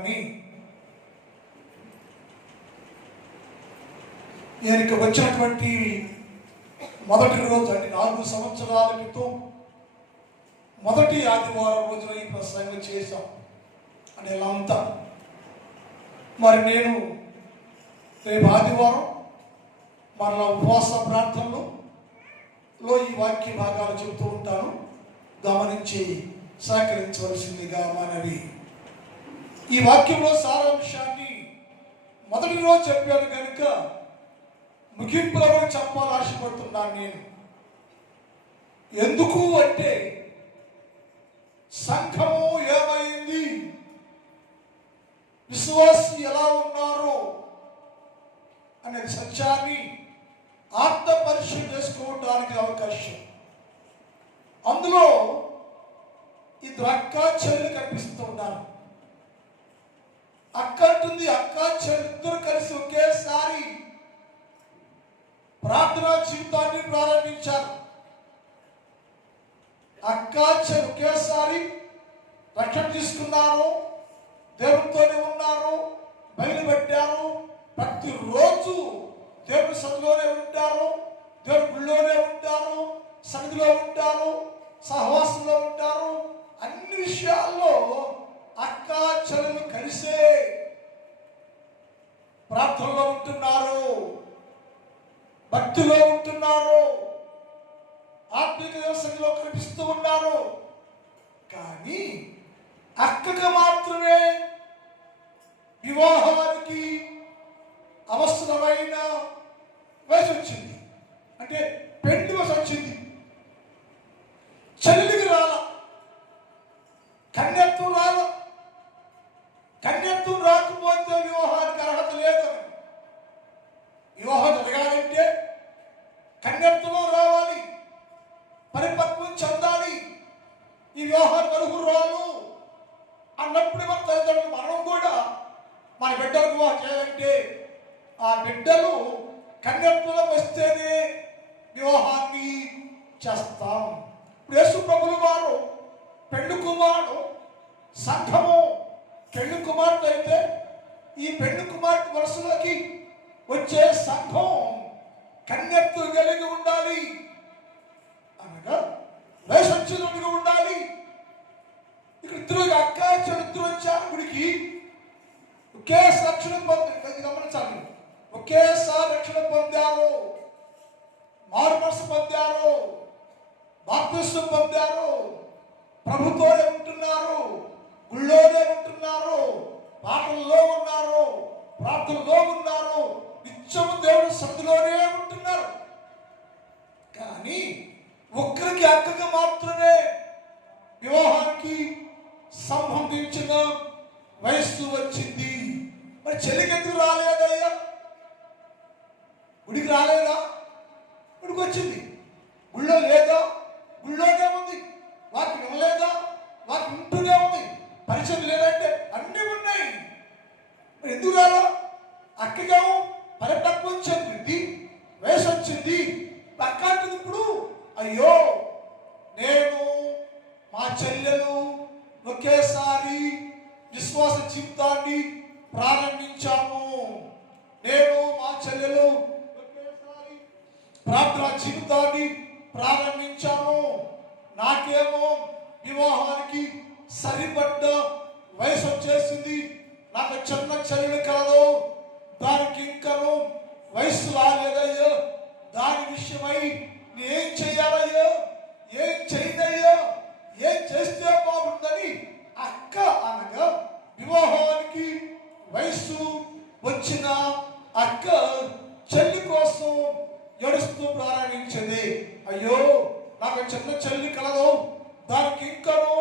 వారిని నేను వచ్చినటువంటి మొదటి రోజు అంటే 4 సంవత్సరాల క్రితం మొదటి ఆదివారం రోజున ఈ ప్రసంగం చేశాం అని ఇలా అంతా. మరి నేను రేపు ఆదివారం మరలా ఉపవాస ప్రార్థనలో ఈ వాక్య భాగాలు చెబుతూ ఉంటాను, గమనించి సహకరించవలసిందిగా మనవి. ఈ వాక్యంలో సారాంశాన్ని మొదటి రోజు చెప్పాను కనుక ముగింపులో చెప్పాలని ఆశపడుతున్నాను నేను. ఎందుకు అంటే సంఘము ఏమైంది, విశ్వాసి ఎలా ఉన్నారు అనే సత్యాన్ని ఆత్మ పరిశీలన చేసుకోవడానికి అవకాశం. అందులో ఇద్దరు అక్క చెల్లెలు కనిపిస్తున్నారు. అక్క అంటుంది, అక్క చెల్లెలిద్దరు కలిసి ఒకేసారి ప్రార్థనా జీవితాన్ని ప్రారంభించారు. అక్క చెల్లెలు ఒకేసారి రక్షణ తీసుకున్నారు, దేవునితోనే ఉన్నారు, బయలుపెట్టారు. ప్రతిరోజు దేవుని సన్నిధిలోనే ఉంటారు, దేవుని గుళ్ళోనే ఉంటారు, సన్నిధిలో ఉంటారు, సహవాసంలో ఉంటారు. అన్ని విషయాల్లో అక్క చెల్లెలు కలిసే ప్రార్థనలో ఉంటున్నారు, భక్తిలో ఉంటున్నారు, ఆత్మీయ సన్నిధిలో కనిపిస్తూ ఉన్నారు. కానీ అక్కగా మాత్రమే వివాహానికి అవసరమైన వయసు వచ్చింది, అంటే పెళ్లి వయసు వచ్చింది. చెల్లికి రాల, కన్యత్వం రాల. కన్యత్వం రాకపోతే వివాహానికి అర్హత లేదని. వివాహం జరగాలంటే కన్యత్వం రావాలి, పరిపక్వం చెందాలి. ఈ వివాహానికి అర్హులు రాను అన్నప్పుడు మన తల్లిదండ్రులు మనం కూడా మన బిడ్డలకు వివాహం చేయాలంటే ఆ బిడ్డలు కన్యత్వంలోకి వస్తేనే వివాహాన్ని చేస్తాం. ఇప్పుడు యేసు ప్రభువు వారు పెళ్లి కుమారుడు, సంఘము పెళ్లి కుమార్తె అయితే ఈ పెళ్లి కుమార్తె వరుసలోకి వచ్చే సంఘం కన్యత్వం కలిగి ఉండాలి, అనగా వయసొచ్చినట్టుగా ఉండాలి. ఇక్కడ ఇద్దరు అక్క చెల్లిద్దరు వచ్చారు గుడికి, ఒకేసారి రక్షణ పొందారు. గమనించాలి, ఒకేసారి రక్షణ పొందారు, మారు మనసు పొందారు, బాప్తిస్మం పొందారు, ప్రభుతోనే ఉంటున్నారు, గుళ్ళోనే ఉంటున్నారు, పాటల్లో ఉన్నారు, ప్రార్థనలో ఉన్నారు, నిత్యము దేవుని సన్నిధిలోనే ఉంటున్నారు. కానీ ఒక్కరికి అక్కగా మాత్రమే వివాహానికి సంబంధించిన వయస్సు వచ్చింది. మరి చెల్లికి ఎందుకు రాలేదయ్యా? గుడికి రాలేదా? గుడికి వచ్చింది. గుళ్ళో లేదా? గుళ్ళోనే ఉంది. వాకి వినలేదా? వాకి వింటూనే ఉంది. పరిచయం లేదంటే అన్నీ ఉన్నాయి. మరి ఎందుకు రాలా? అక్కగేమో పరిపక్వం చెందింది, వయసు వచ్చింది. అక్క అంటుంది ఇప్పుడు, అయ్యో నేను మా చెల్లెలు ఒకేసారి విశ్వాస జీవితాన్ని ప్రారంభించాము, నేను మా చెల్లెలు ఒకేసారి ప్రార్థనా జీవితాన్ని ప్రారంభించాము. నాకేమో వివాహానికి సరిపడ్డ వయసు వచ్చేసింది, నాకు చిన్న చెల్లెలు కలదు, దానికి ఇంకను వయసు రాలేదయ్యో, దాని విషయమై నేనేం చెయ్యాలయ్యో, ఏం చేయదయ్యో, ఏం చేస్తే బాగుందని అక్క అనగా వివాహానికి వయసు వచ్చిన అక్క చెల్లి కోసం ఏడుస్తూ ప్రారంభించింది. అయ్యో నాకు చిన్న చెల్లి కలదు, దానికి ఇంకను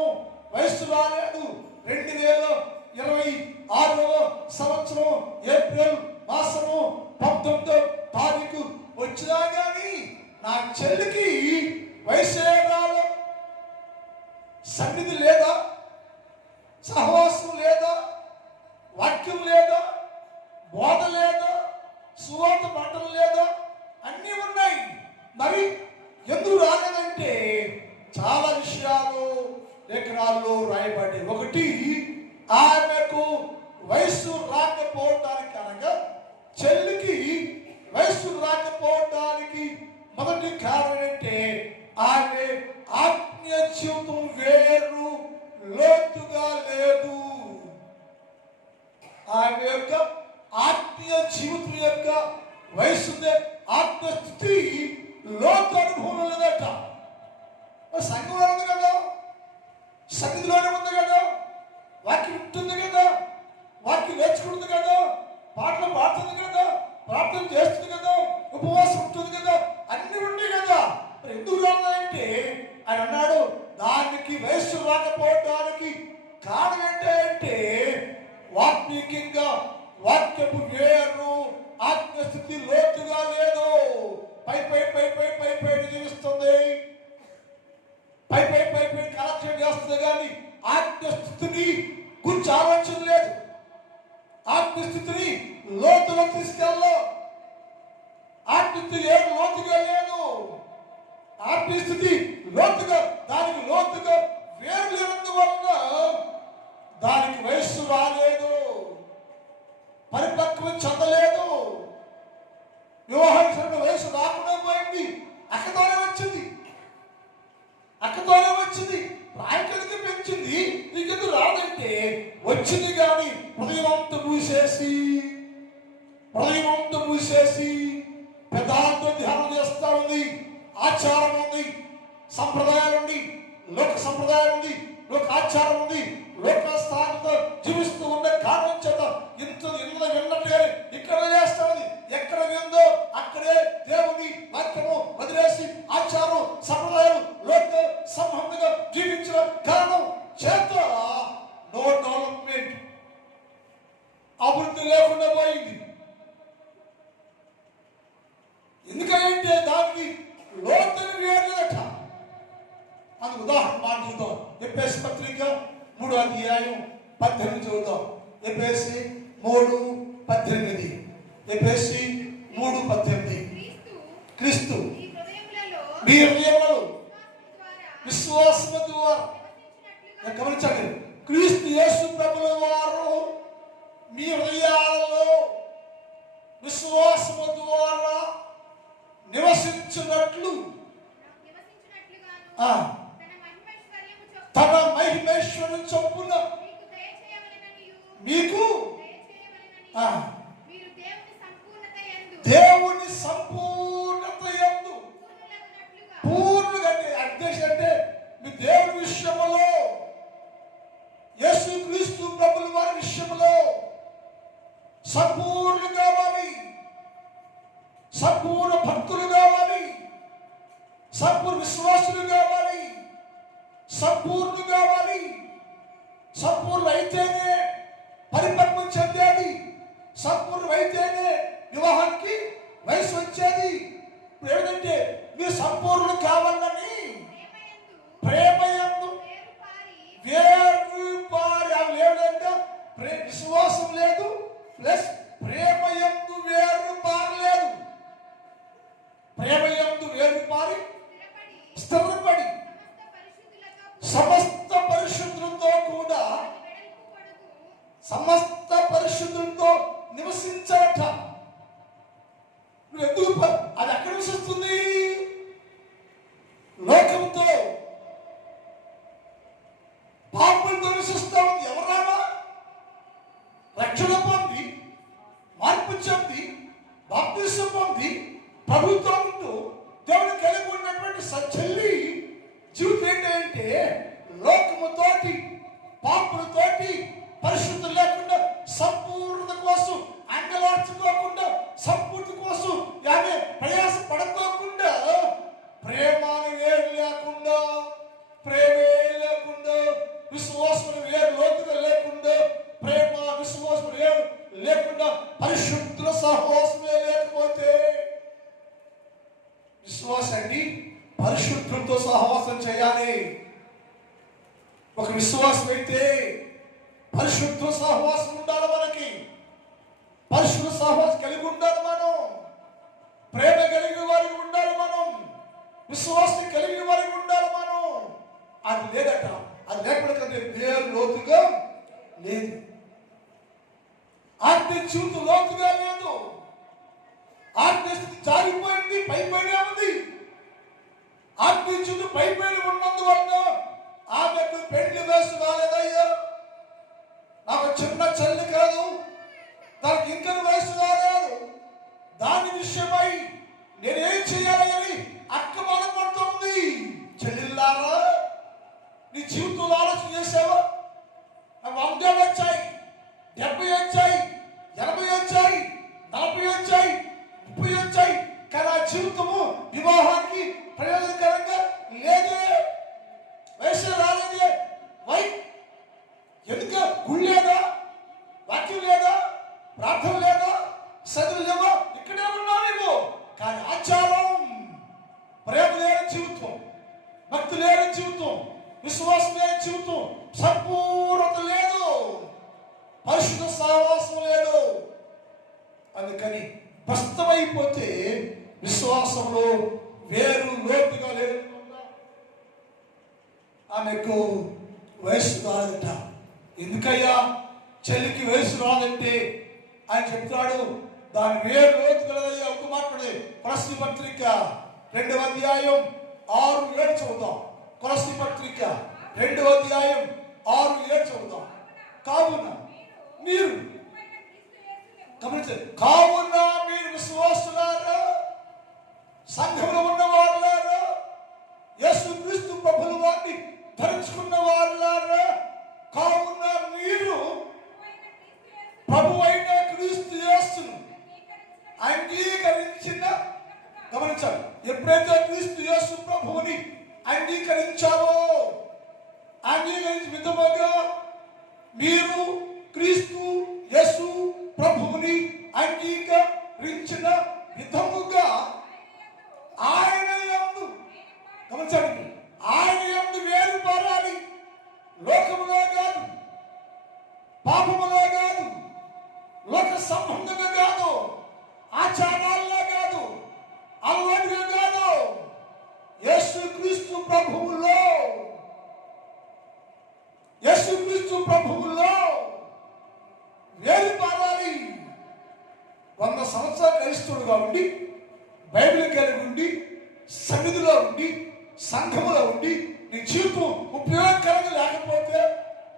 వయసు రాలేదు. 2026 సంవత్సరం ఏప్రిల్ మాసము 19వ తారీఖు వచ్చినా కానీ నా చెల్లికి వయసే రాల. సన్నిధి లేదా, సహవాసం లేదా, వాక్యం లేదా, బోధ లేదా, సువార్త పాఠం లేదా, అన్నీ ఉన్నాయి. మరి ఎందుకు రాలేదంటే చాలా విషయాలు లేఖనాల్లో రాయబడి. ఒకటి, ఆమెకు వయస్సు రాకపోవటానికి అనగా చెల్లికి వయస్సు రాకపోవటానికి మొదటి కారణం అంటే ఆమె ఆత్మీయ జీవితం వేరు లోతుగా లేదు. ఆమె యొక్క ఆత్మీయ జీవితం యొక్క వయస్సు ఆత్మీయ స్థితి లోతు అనుభవం లేదట. సంఘంలో ఉంది కదా, సన్నిధిలోనే ఉంది కదా, వాక్యం ఉంటుంది కదా, వాక్యం నేర్చుకుంటుంది కదా, పాటలు పాడుతుంది కదా, ప్రార్థన చేస్తుంది కదా, ఉపవాసం ఉంటుంది కదా, అన్ని ఉన్నాయి కదా. మరి ఎందుకు రాదంటే ఆయన అన్నాడు దానికి వయస్సు రాకపోవడానికి కారణం ఏంటంటే వాత్మీకంగా వాక్యపు వేరు ఆత్మస్థితి లోతుగా లేదు. పై పై పై పై పై పై జీవిస్తుంది, పై పై పై పై కలెక్షన్ చేస్తుంది కానీ ఆత్మస్థితిని గురించి ఆలోచన లేదు. ఆత్మస్థితిని లోతులో తీసుకెళ్ళ ఆత్మస్థితి ఏడు లోతుగా లేదు. ఆత్మస్థితి లోతుగా దానికి లోతుగా వేరు లేనందువలన దానికి వయస్సు రాలేదు, పరిపక్వం చెందలేదు. వివాహానికి వయసు రాకుండా పోయింది. అక్కతోనే వచ్చింది రాయకడికి పెంచింది. నీకెందుకు రాదంటే వచ్చింది కానీ హృదయమంతా మూసేసి పెదాలతో ధ్యానం చేస్తా ఉంది. ఆచారం ఉంది, సంప్రదాయాలు ఉంది, లోక సంప్రదాయం ఉంది, లోక ఆచారం ఉంది, లోక స్థానంతో జీవిస్తూ ఉండే కారణం చేత ఇంత విన్నట్టే ఇక్కడ చేస్తుంది. ఎక్కడ విందో అక్కడే దేవుని వాక్యము వదిలేసి ఆచారం సంప్రదాయాలు లోక సంబంధంగా జీవించిన కారణం చేత నో డెవలప్మెంట్, అభివృద్ధి లేకుండా పోయింది. ఎందుకంటే దానికి లోతుని వేయలేదట. అందుకు ఉదాహరణ మాట చూద్దాం. ఎఫెసీ పత్రిక 3వ అధ్యాయం 18 చూద్దాం. ఎఫెసీ 3:18. ఎఫెసీ 3:18. క్రీస్తు మీ హృదయములలో విశ్వాసము ద్వారా గమనించండి, క్రీస్తు యేసు ప్రభుల వారు మీ హృదయాలలో విశ్వాసము ద్వారా నివసించినట్లు తన మహిమేశ్వరం చొప్పున మీకు దేవుని సంపూర్ణత యందు పూర్ణంగా అధ్యక్ష అంటే మీ దేవుని విషయంలో యేసు క్రీస్తు ప్రభుల వారి విషయంలో సంపూర్ణ కావాలి, సంపూర్ణ భక్తులు కావాలి, సంపూర్ణ విశ్వాసులు కావాలి, సంపూర్ణ కావాలి. సంపూర్ణ అయితేనే పరిపక్వం చెందేది, సంపూర్ణ అయితేనే వివాహానికి వయసు వచ్చేది. ఇప్పుడు ఏమిటంటే మీరు సంపూర్ణ కావాలని ప్రేమయందు వేరు పారి లేదంటే విశ్వాసం లేదు ప్లస్ ప్రేమయందు వేరు పారలేదు. ప్రేమయందు వేరు పారి స్థిరపడి సమస్త పరిశుద్ధులతో కూడా సమస్త పరిశుద్ధులతో నివసించారట. నువ్వు ఎందుకు అది ఎక్కడ నివసిస్తుంది? లోకంతో పాపులతో నివసిస్తా ఉంది. ఎవరామా రక్షణ పొంది మార్పు చెంది బాప్తిసం పొంది ప్రభుత్వం ఉంటూ దేవుడు కలిగి ఉన్నటువంటి చెల్లి జీవితం ఏంటంటే లోకముతోటి పాపులతోటి పరిశుద్ధి లేకుండా సంపూర్ణత కోసం అంగలార్చుకోకుండా సంపూర్తి కోసం ఆమె ప్రయాస పడుకోకుండా ప్రేమను వేరు లేకుండా ప్రేమే లేకుండా విశ్వాసం వేరు లోతుగా లేకుండా ప్రేమ విశ్వాసం వేరు లేకుండా పరిశుద్ధుల సహవాసమే లేకపోతే విశ్వాసాన్ని పరిశుద్ధులతో సహవాసం చేయాలి. ఒక విశ్వాసం అయితే పరిశుద్ధ సహవాసం ఉండాలి. మనకి పరిశుద్ధ సహవాసం కలిగి ఉండాలి. మనం ప్రేమ కలిగిన వారికి ఉండాలి. మనం విశ్వాసం కలిగిన వారికి ఉండాలి. మనం అది లేదట. అది లేకపోతే వేరు లోతుగా లేదు. ఆత్మీయ జీవితం లోతుగా లేదు. ఆత్మీయ స్థితి జారిపోయింది, పైపైనే ఉంది. ఆత్మీయ జీవితం పైపైన ఉన్నందువల్ల ఆమెకు పెళ్లి వయసు రాలేదయ్యా. నాకు చిన్న చెల్లి కాదు, దానికి ఇంకా వయసు రాలేదు. దాని విషయమై నేనేం చేయాలని అక్క బాధపడుతుంది. చెల్లిల్లారా, నీ జీవితంలో ఆలోచన చేసావా? 100 ఏళ్ళు వచ్చాయి, 70 వచ్చాయి, 80 వచ్చాయి, 40 వచ్చాయి, 30 వచ్చాయి, కానీ ఆ జీవితము వివాహానికి ప్రయోజనకరంగా లేదే. వయసు రాలేదే. వై? ఎందుక? గుడి లేదా, వాక్యం లేదా, ప్రార్థన లేదా, చదువు లేవా? ఇక్కడే ఉన్నావు నువ్వు. కానీ ఆచారం, ప్రేమ లేని జీవితం, భక్తి లేని జీవితం, విశ్వాసం లేని జీవితం, సంపూర్ణత లేదు, పరిశుద్ధ సహవాసం లేదు. అందుకని భ్రష్టమైపోతే విశ్వాసంలో వేరు లోతుగా లేదు. ఆమెకు వయసు రాదట. ఎందుకయ్యా చెల్లికి వయసు రాదంటే ఆయన చెప్తాడు, దాని వేరు లోతు కలదయ్యా. ఒక మాట్లాడే కొలస్సీ పత్రిక 2వ అధ్యాయం 6-7 చదువుతాం. కొలస్సీ పత్రిక 2వ అధ్యాయం 6-7 చదువుతాం. కావున మీరు గమనించండి. కావున మీరు విశ్వాసులారా, సంఘంలో ఉన్న వారులారా, యేసుక్రీస్తు ప్రభుల వారిని ధరించుకున్న వారులారా, కావున మీరు ప్రభు అయిన క్రీస్తు యేసును అంగీకరించిన, గమనించాలి, ఎప్పుడైతే క్రీస్తు యేసు ప్రభువుని అంగీకరించారో, అంగీకరించిన విధముగా మీరు క్రీస్తు యేసు ప్రభువుని అంగీకరించిన విధముగా ఆయన యందు, గమనించండి, ఆయన యందు వేరు పారాలి. లోకములో కాదు, పాపములో కాదు, లోక సంబంధంగా కాదు, ఆచారాల్లో కాదు, అలవాటుగా కాదు, యేసుక్రీస్తు ప్రభువులో, యేసుక్రీస్తు ప్రభువులో వేరు పారాలి. 100 సంవత్సరాలు క్రైస్తవుడుగా ఉండి, బైబిల్ కలిగి ఉండి, సన్నిధిలో ఉండి, సంఘములో ఉండి, నీ జీవితం ఉపయోగకరంగా లేకపోతే,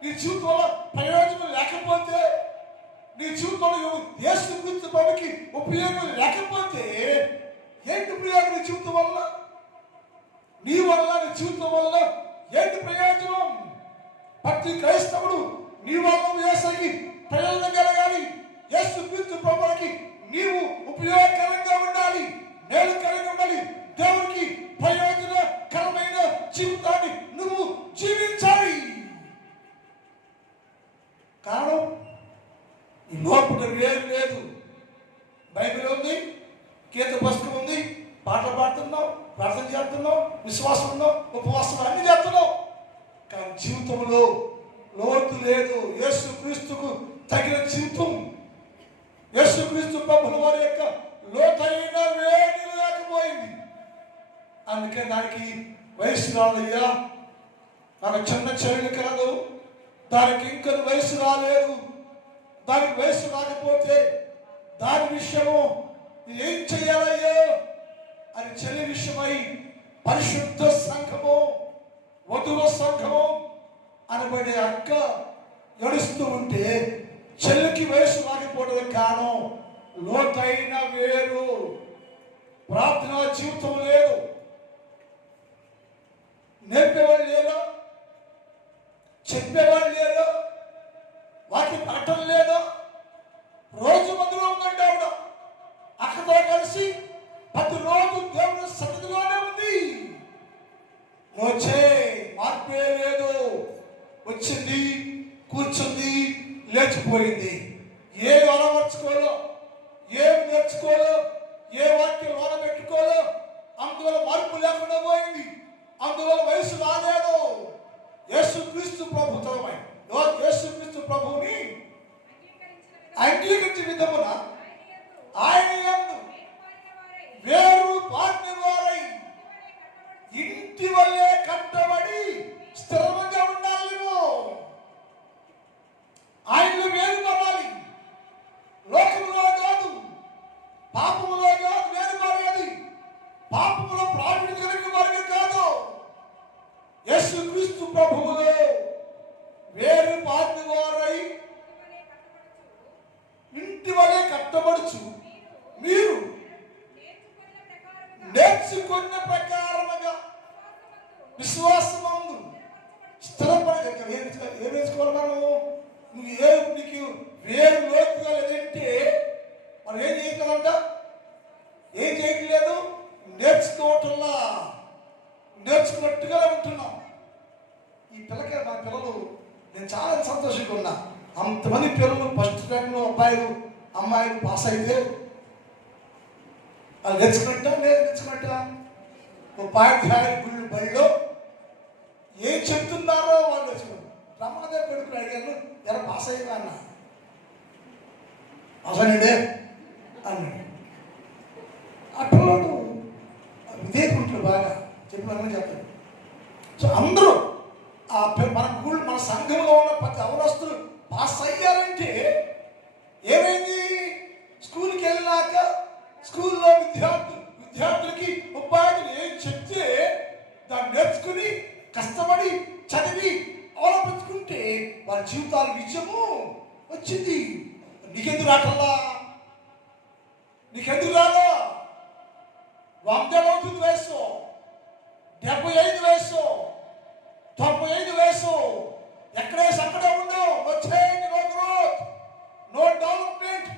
నీ జీవితంలో ప్రయోజనం లేకపోతే, నీ జీవితంలో యేసుక్రీస్తు ప్రభుకి ఉపయోగం లేకపోతే, ఏంటి ఉపయోగం? నీ జీవితం వల్ల, నీ వల్ల, నీ జీవితం వల్ల ఏంటి ప్రయోజనం? ప్రతి క్రైస్తవుడు నీ వల్ల యేసుకి ప్రయోజనం కలగాలి. యేసుక్రీస్తు ప్రభుకి నీవు ఉపయోగకరంగా ఉండాలి, మేలుకరంగా ఉండాలి. దేవునికి ప్రయోజనకరమైన జీవితాన్ని నువ్వు జీవించాలి. కారణం ఈ లోపల వేరు లేదు. బైబిల్ ఉంది, కీర్తన పుస్తకం ఉంది, పాటలు పాడుతున్నావు, ప్రార్థన చేస్తున్నావు, విశ్వాసం ఉన్నావు, ఉపవాసం అన్ని చేస్తున్నావు, కానీ జీవితంలో లోతు లేదు. యేసుక్రీస్తుకు తగిన జీవితం, యేసుక్రీస్తు ప్రభుల వారి యొక్క లోతైన వేడి లేకపోయింది. అందుకే దానికి వయసు రాదయ్యా. నాకు చిన్న చెల్లి కాదు, దానికి ఇంకా వయసు రాలేదు. దానికి వయసు రాకపోతే దాని విషయము ఏం చేయాలయ్యో అని చెల్లి విషయమై పరిశుద్ధ సంఘము, వధువ సంఘము అనబడే అక్క ఏడుస్తూ ఉంటే, చెల్లికి వయసు రాకపోవడం కారణం లోతైన వేరు, ప్రార్థన జీవితం లేదు. నేర్పేవాళ్ళు లేరు, చెప్పేవాళ్ళు లేరు, వాటి పాఠం లేదు. రోజు మందులో ఉందంటే ఆవిడ అక్కతో కలిసి ప్రతిరోజు దేవుని సన్నిధిలోనే ఉంది. వచ్చే మార్పే లేదు. వచ్చింది, కూర్చుంది, లేచిపోయింది. ఏం అలవర్చుకోలో, ఏం నేర్చుకోలో, ఏ వాక్యం పెట్టుకోలో, అందువల్ల మార్పు లేకుండా పోయింది. అందువల్ల వయసు రాలేదు. యేసుక్రీస్తు ప్రభుత్వమై యేసుక్రీస్తు ప్రభువుని అంగీకరించిన విధమున ఆయన యందు వేరు పాడిన వారై ఇంటి వల్లే కట్టబడి స్థిరంగా ఉండాలి. నువ్వు ఆయనలో వేరు పడాలి. కట్టబడుచు మీరు నేర్చుకున్న ప్రకారముగా విశ్వాసమందు స్థిరపడి ఏం వేసుకోవాలి మనము? నీకు వేరు లోతుగా లేదంటే మనం ఏం చేయగలంట? ఏం చేయట్లేదు, నేర్చుకోవటంలా నేర్చుకున్నట్టుగా ఉంటున్నాం. ఈ పిల్లకి మా పిల్లలు నేను చాలా సంతోషంగా ఉన్నా. అంతమంది పిల్లలు ఫస్ట్ ర్యాంక్లో అబ్బాయిలు అమ్మాయిలు పాస్ అయితే వాళ్ళు నేర్చుకున్నట్ట ఉపాధ్యాయుల గుళ్ళు బడిలో ఏం చెప్తున్నారో వాళ్ళు నేర్చుకున్నారు. ప్రమాద కొడుకులు అడిగాను, ఎలా పాస్ అయ్యిందా అన్న. అసలుడే అన్నాడు. ఆ పిల్లలు విదేకుంటారు బాగా చెప్పిన చెప్తారు. సో అందరూ మన సంఘంలో ఉన్న ప్రతి అవనస్తులు పాస్ అయ్యారంటే ఏమైంది? స్కూల్కి వెళ్ళినాక స్కూల్లో విద్యార్థులకి ఉపాధ్యాయులు ఏం చెప్తే దాన్ని నేర్చుకుని కష్టపడి చదివి అవలంబించుకుంటే వారి జీవితాలు విజయము వచ్చింది. నీకెందుకు రాటల్లా? నీకెందుకు రాలా? 100 అవుతుంది వయసు, 75 వయసు, 95 వయసు, ఎక్కడేసి అక్కడే ఉండవు. No change, no growth, no development.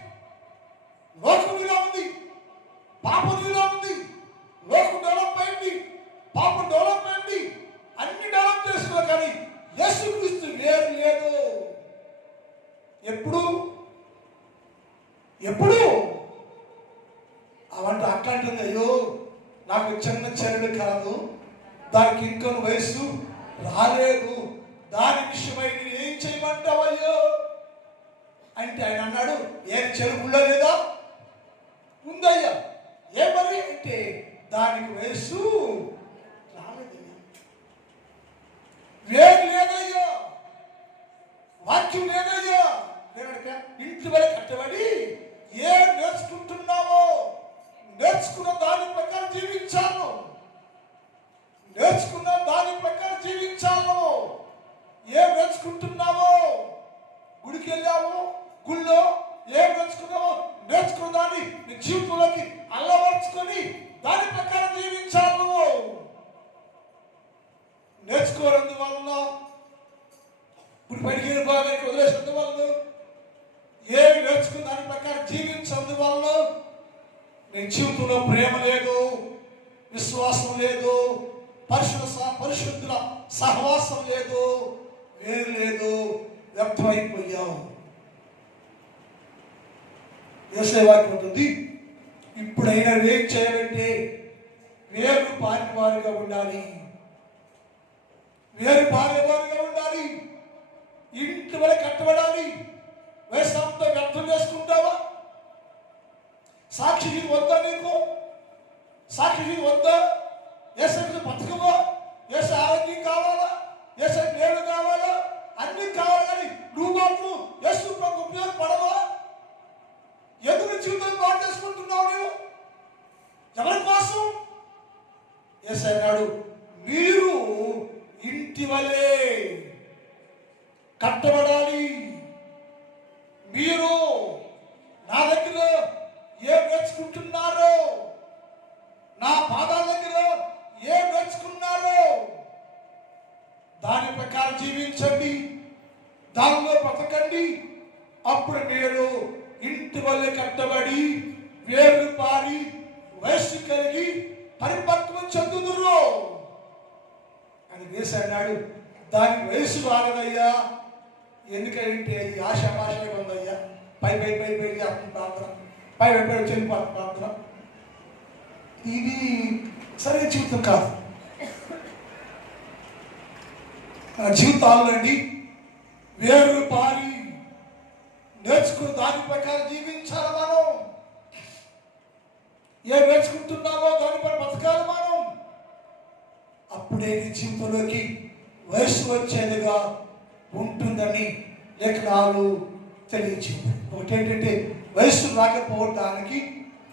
లోకం ఇలా ఉంది, పాపం ఇలా ఉంది. లోకం డెవలప్ అయింది, పాపం డెవలప్ అయింది, అన్ని డెవలప్ చేసుకున్నా కానీ యేసుక్రీస్తు వేరు లేదు. ఎప్పుడు అవంటే అట్లాంటిది. అయ్యో నాకు చిన్న చర్యలు కాదు, దానికి ఇంకొక వయసు రాలేదు, దాని విషయమై నేను ఏం చేయమంటావయ్యో అంటే ఆయన అన్నాడు, ఏం చెరువుల్లో లేదా? ఉందయ్యా. ఏమని అంటే దానికి వయసు రాలేదయ్యా, వేరు లేదయ్యా, వాక్యం లేదయ్యా. ఇంటి వల్ల కట్టబడి ఏం నేర్చుకుంటున్నావో నేర్చుకున్న దాని ప్రకారం జీవించాను, నేర్చుకున్న దాని ప్రకారం జీవించాను. ఏం నేర్చుకుంటున్నావో, గుడికి వెళ్ళావు, గుళ్ళో ఏం నేర్చుకున్నావో నేర్చుకున్న దాన్ని నీ జీవితంలోకి అల్లవర్చుకొని దాని ప్రకారం జీవించాలి. నేర్చుకోనందువల్ల ఇప్పుడు బయటికి బాగా వదిలేసినందువల్ల ఏమి నేర్చుకున్న దాని ప్రకారం జీవించినందువల్ల నీ జీవితంలో ప్రేమ లేదు, విశ్వాసం లేదు, పరిశుద్ధుల సహవాసం లేదు, వేరు లేదు, వ్యర్థమైపోయావు. యేసేవాక్యం ఉంటుంది, ఇప్పుడైనా ఏం చేయాలంటే వేరు పారివారుగా ఉండాలి, వేరు పారేవారుగా ఉండాలి. ఇంటి వల్ల కట్టబడాలి. వయసంతా వ్యర్థం చేసుకుంటావా? సాక్షి వద్దా? నీకు సాక్షి వద్దా? ఏసైకి బతకవా? ఏసై ఆరోగ్యం కావాలా? ఏసై మేలు కావాలా? అన్ని కావాలి. కానీ నువ్వు మాత్రం యేసు ప్రభువుకు ఉపయోగపడవా? ఎందుకు జీవితం పాటు చేసుకుంటున్నావు? నువ్వు ఎవరి కోసం? ఏసై అన్నాడు, మీరు ఇంటి వలె కట్టబడాలి. మీరు నా దగ్గర ఏం నేర్చుకుంటున్నారో, నా పాదాల దగ్గర ఏం నేర్చుకున్నారో దాని ప్రకారం జీవించండి, దానిలో బ్రతకండి. అప్పుడు మీరు ఇంటి వల్ల కట్టబడి వేరు పారి వయస్సు కలిగి పరిపక్వం చెందుదురు అని వేసి అన్నాడు. దాని వయసు రాలేదయ్యా, ఎందుకంటే ఈ ఆశాభాషగా ఉందయ్యా. పై ప్రార్థన, పై చెల్లి ప్రార్థన, ఇది సరైన జీవితం కాదు. జీవితాల్లో అండి వేరు పారి నేర్చుకుని దాని ప్రకారం జీవించాలి. మనం ఏం నేర్చుకుంటున్నామో దానిపై బతకాలి మనం. అప్పుడే నీ జీవితంలోకి వయసు వచ్చేదిగా ఉంటుందని లేఖనాలు తెలియజేయండి. ఒకటి ఏంటంటే వయసు రాకపోవటానికి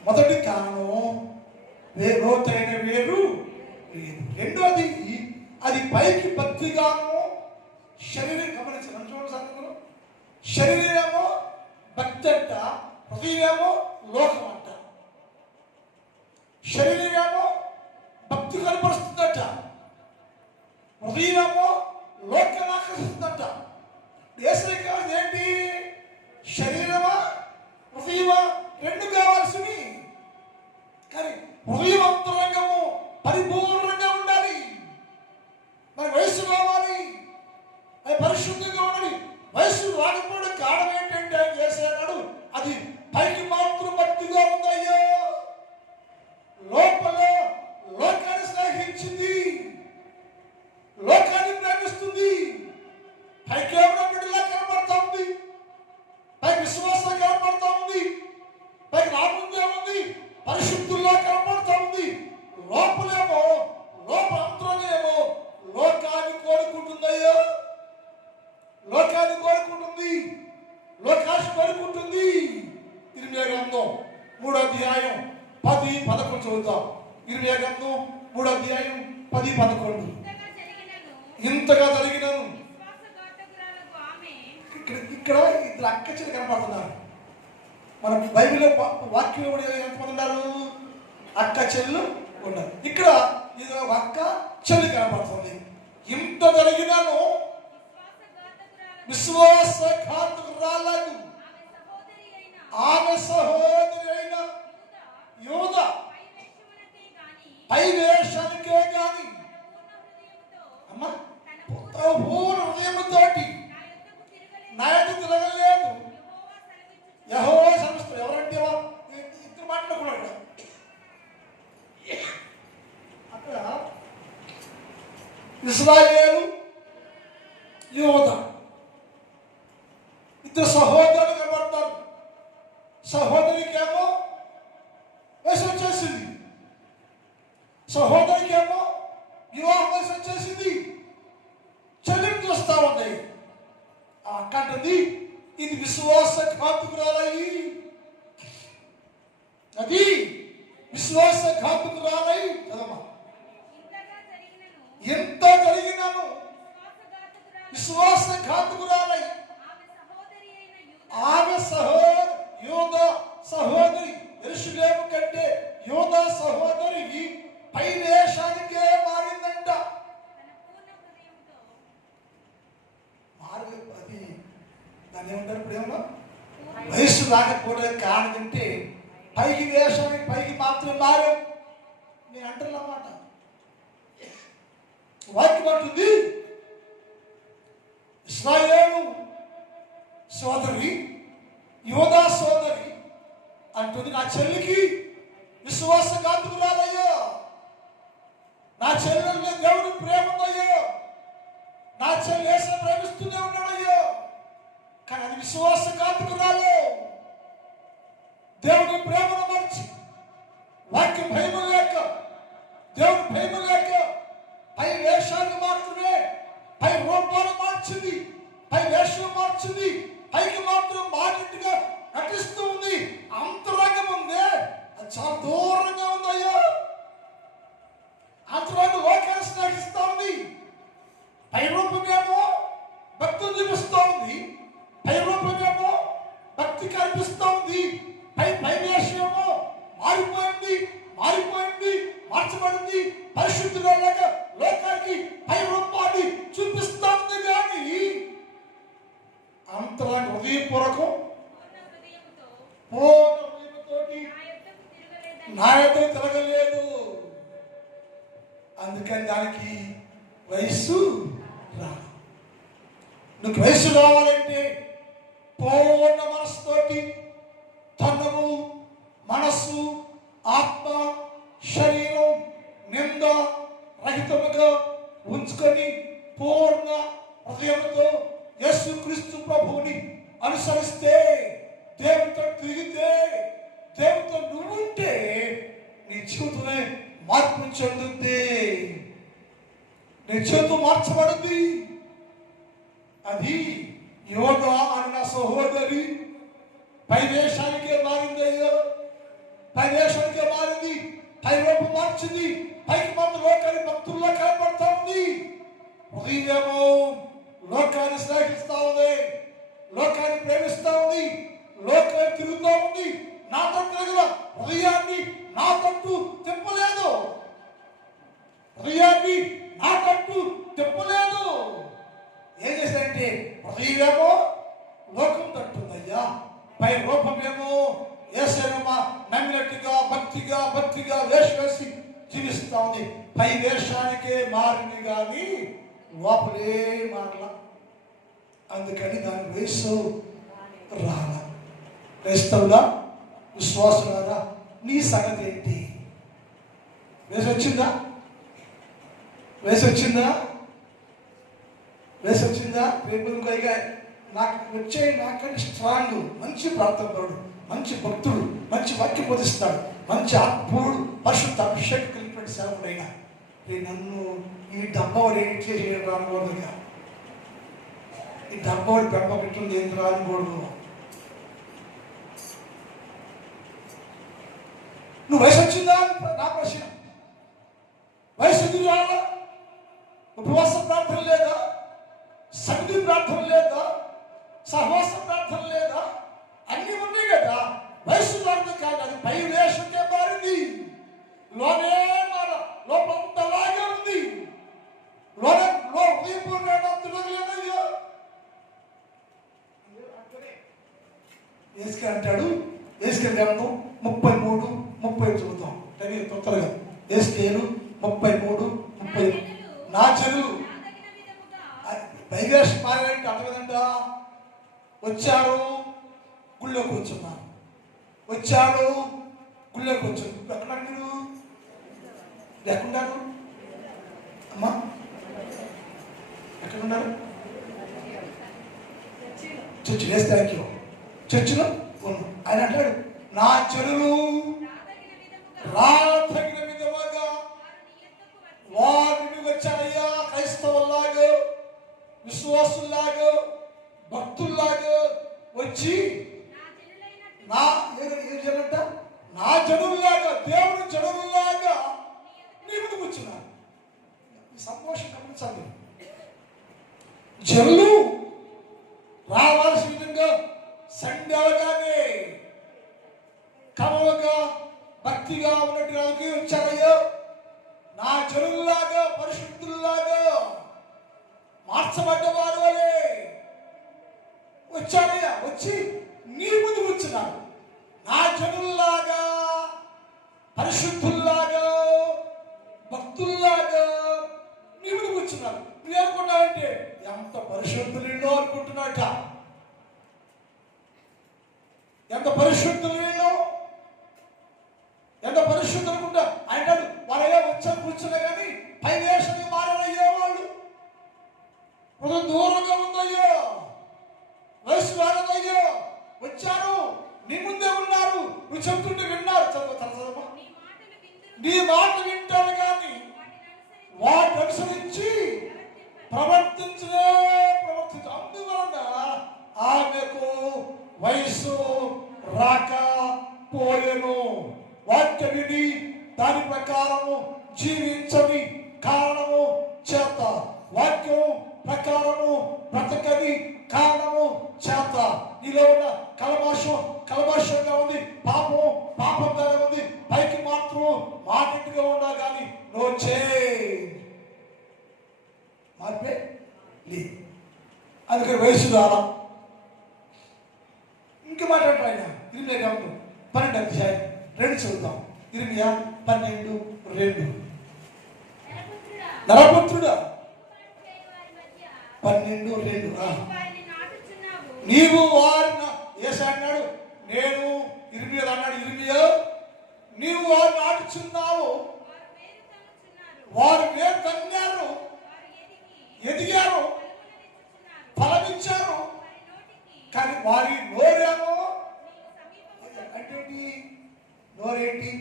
మొదటి కారణం లోతైన వేరు లేదు. రెండోది అది పైకి భక్తిగాను శరీరం గమనించాలి. చూడండి సంగతులు, శరీరమో భక్తి అంట, హృదయమేమో లోకం అంట, శరీరమేమో భక్తి కనపరుస్తుందట, హృదయమేమో లోకాన్ని ఆకర్షిస్తుందట. యేసుకి కావాల్సింది ఏంటి? శరీరమా హృదయమా? రెండు కావాల్సినవి. కానీ హృదయం అంతరంగము పరిపూర్ణంగా ఉండాలి. మన వయసు కావాలి, అది పరిశుద్ధంగా ఉండాలి. వయసు రాకపోవడం కారణం ఏంటంటే ఆయన చేసేవాడు అది పైకి మాత్రం భక్తిగా ఉందయ్యో, లోపల లోకాన్ని స్నేహించింది, లోకాన్ని ప్రేమిస్తుంది. పైకి ఏమైనా బిడ్డలా కనబడతా ఉంది, పైకి విశ్వాసం కనబడతా ఉంది, పైకి నామంగా ఉంది, పరిశుద్ధుల్లా కనబడతా ఉంది. లోపలేమో లోపంతరమేమో లోకాన్ని కోరుకుంటుందయ్యో, లోకాన్ని కోరుకుంటుంది, లోకాశ కోరుకుంటుంది. ఇర్మియా గ్రంథం 3వ అధ్యాయం 10-11 చదువుతాం. ఇర్మియా గ్రంథం 3వ అధ్యాయం 10-11. ఇంతగా జరిగినను ఇక్కడ ఇద్దరు అక్క చెల్లి కనపడుతున్నారు. మన బైబిల్లో వాక్యం ఎంతమంది ఉన్నారు? అక్క చెల్లు ఉన్నారు. ఇక్కడ ఇది ఒక అక్క చెల్లి కనపడుతుంది. ఇంత జరిగినాను విశ్వాసఘాతకురాలకు ఆమె సహోదరి అయిన యూద పై వేషానికే గాని అమ్మ పూర్ణ హృదయముతోటి నా యొద్దకు తిరగలేదు. యెహోవా సంస్థ ఎవరంటే ఇద్దరు మాట్లాడుకున్నాడు అక్కడ. ఇశ్రాయేలు యూద ఇద్దరు సహోదరులు కనబడతారు. సహోదరికి ఏమో వయసు వచ్చేసింది, సహోదరికి ఏమో వివాహ వయసు వచ్చేసింది. చెల్లిని చూస్తా ఉంది. అక్కంటుంది ఇది విశ్వాసఘాతుకురాలయ్యి, అది విశ్వాసఘాతుకురాలయ్యి కదమ్మా. ఎంత జరిగినాను విశ్వాసఘాతుకురాలయ్యి ఆమె యూద సహోదరి యెరూషలేము కంటే యూద సహోదరి పై వేషానికే మారిందంట. అది దాన్ని ఏమంటారు? ఇప్పుడు ఏమన్నా వయసు రాకపోవడానికి కారణం అంటే పైకి వేషానికి పైకి మాత్రం మారాం నేను అంటున్నమాట. వాక్యం అంటుంది ఇశ్రాయేలు సోదరి యూదా సోదరి అంటుంది నా చెల్లికి విశ్వాసఘాతుకురాలయ్యో, నా చెల్లెల్లో దేవుని ప్రేమ ఉందయ్యో, నా చెల్లి యేసుని ప్రేమిస్తూనే ఉన్నాడయ్యో. కానీ అది విశ్వాసఘాతుకురాలు. దేవుని ప్రేమను మార్చి వాక్య భయము లేక, దేవుని భయము లేక పై వేషాన్ని మాత్రమే, పై రూపాన్ని మార్చింది, పై వేషం మార్చింది, పైకి మాత్రం మాటిగా నటిస్తూ ఉంది. అంతరంగం ఉందే అది చాలా దూరంగా ఉందయ్యో. అంతరంగం లోకాన్ని స్నేహిస్తూ ఉంది. పై రూపమేమో భక్తులు చూపిస్తూ ఉంది, పై రూపమేమో భక్తి కనిపిస్తూ ఉంది, పై వేషమేమో మారిపోయింది, మార్చబడింది, పరిశుద్ధులలాగా లోకానికి పై రూపాన్ని చూపిస్తూ ఉంది. కానీ అంతరాన్ని హృదయపూర్వకం పూర్ణ హృదయంతోటి నా యొద్దకు తిరగలేదు. అందుకని దానికి వయస్సు రాదు. నీకు వయస్సు రావాలంటే పూర్ణ మనస్సుతోటి తనము, మనస్సు, ఆత్మ, శరీరం నింద రహితముగా ఉంచుకొని పూర్ణ హృదయంతో యేసుక్రీస్తు ప్రభువుని అనుసరిస్తే, దేవునితో తిరిగితే, దేవునితో నువ్వుంటే నీ జీవితమే మార్పు చెందుద్ది, నీ జీవితం మార్చబడింది. అది యోగ అన్న సహోదరి పై వేషానికే మారిందయ్యో, పై వేషానికే మారింది, పై రూపం మార్చింది, పైకి మాత్రం లోకాన్ని భక్తుల్లో కనబడతా ఉంది. హృదయమేమో లోకాన్ని స్నేహిస్తా ఉంది, లోకాన్ని ప్రేమిస్తా ఉంది, లోకం తిరుగుతూ ఉంది. నా తట్టు హృదయాన్ని నా తట్టు తిప్పలేదు. హృదయాన్ని నా తట్టు తిప్పలేదు. ఏం చేశారంటే హృదయమేమో లోకం తట్టుందయ్యా, పై రూపమేమో యేసయ్యను నమ్మినట్టుగా భక్తిగా వేషం వేసి జీవిస్తా ఉంది. పై వేషానికే మారింది కానీ లోపలే మారల. అందుకని దాని వయసు రాల. క్రైస్తవులా, విశ్వాసులారా, నీ సంగతి ఏంటి? వయసు వచ్చిందా? వయసు వచ్చిందా? వయసు వచ్చిందా? రేపు నాకు వచ్చే నాకంటే స్ట్రాంగ్, మంచి ప్రాంతంలోడు, మంచి భక్తుడు, మంచి వాక్యం బోధిస్తాడు, మంచి ఆత్మూడు, పరిశుద్ధ అభిషేకం కలిగినటువంటి సేవకుడైనా నన్ను ఈ డబ్బావాడు ఏంటి చేయడం రానుకోడుగా, ఈ డబ్బావాడు పెంప పెట్టుంది ఏం రానుకోడు. నువ్వు వయసు వచ్చిందా నా ప్రశ్న. వయసు ఎందుకు రాలా? ఉపవాస ప్రార్థన లేదా? సన్నిధి ప్రార్థన లేదా? సహవాస ప్రార్థన లేదా? అన్ని ఉన్నాయి కదా. వయసు ప్రార్థన కాదు, అది పై వేషంకే మారింది. లోనే మన లోపంతలాగే ఉంది. లోనే హృదయపూర్ణంతులయ్యో ఏసుకే అంటాడు. ఏసుకే గ్రంథం 33:30 చూద్దాం తొందరగా. ఏసుకేలు 33:30. నా జనులు పైవేష మారేంటి అర్థమేదంట. వచ్చారు గుళ్ళో కూర్చున్నారు, వచ్చాడు గుళ్ళో కూర్చున్నారు. ఎక్కడ మీరు ఎక్కడున్నారు అమ్మా? ఎక్కడున్నారు? చర్చి వేస్తే థ్యాంక్ యూ. చర్చిలో ఉన్నాం. ఆయన అంటాడు నా జనులు రాతగిన విధముగా వారిని వచ్చారయ్యా. క్రైస్తవుల్లాగా, విశ్వాసుల్లాగా, భక్తుల్లాగా వచ్చి నా ఏమంట నా జనుల్లాగా, దేవుని జనుల్లాగా నీ ముందుకు వచ్చినారు. ఈ సంతోషం గమనించండి. జనులు రావాల్సిన విధంగా సంధ్యాలుగానే కమలుగా భక్తిగా ఉన్నట్టు వచ్చారయ్యో. నా జనుల్లాగా, పరిశుద్ధుల్లాగా, మార్చబడ్డ వారు వలే వచ్చారయ్యా. వచ్చి నీ ముందు కూర్చున్నారు. నా జనుల్లాగా, పరిశుద్ధుల్లాగా, భక్తుల్లాగా నీ ముందు కూర్చున్నారు. నువ్వు అనుకున్నావంటే ఎంత పరిశుద్ధులు అనుకుంటున్నాట. ఎంత పరిశుద్ధులు వీళ్ళు, ఎంత పరిశుద్ధులు అనుకుంటా. ఆయన వాళ్ళయ్యా వచ్చారు కూర్చున్నా కానీ పై వేషాన్ని మారయ్యే వాళ్ళు. కొంచెం దూరంగా ఉందయ్యో, వయసు రాలేదయ్యో. వచ్చారు, నీ ముందే ఉన్నారు, నువ్వు చెప్తుంటే విన్నారు. చదువు నీ మాట వింటాను కానీ వాటిని అనుసరించి ప్రవర్తించు. అందువలన ఆమెకు వయసు రాకపోయేను. వాక్య విని దాని ప్రకారము జీవించని కారణము చేత, వాక్యం ప్రకారము బ్రతకని కారణము చేత నీలో ఉన్న కలమాషంగా ఉంది, పాపంగానే ఉంది. పైకి మాత్రం మాటిగా ఉన్నా కానీ నో చేంజ్, మార్పే లే. అందుకని వయసు రాలా. ఇంక మాట్లాడటం ఆయన ఇరిమియా గ్రంథం 12:2 చదువుతాం. ఇరిమియా 12:2. నరపుత్రుడా 12:2 నీవు వారిని యేసు అన్నాడు. నేను ఇరిమియా అన్నాడు. ఇరిమియా నీవు వారు నాటుచున్నావు, వారు వేరు తన్నారు, ఎదిగారు, ఫలమిచ్చారు. కానీ వారి నోరేమో అంటే నోరేంటి?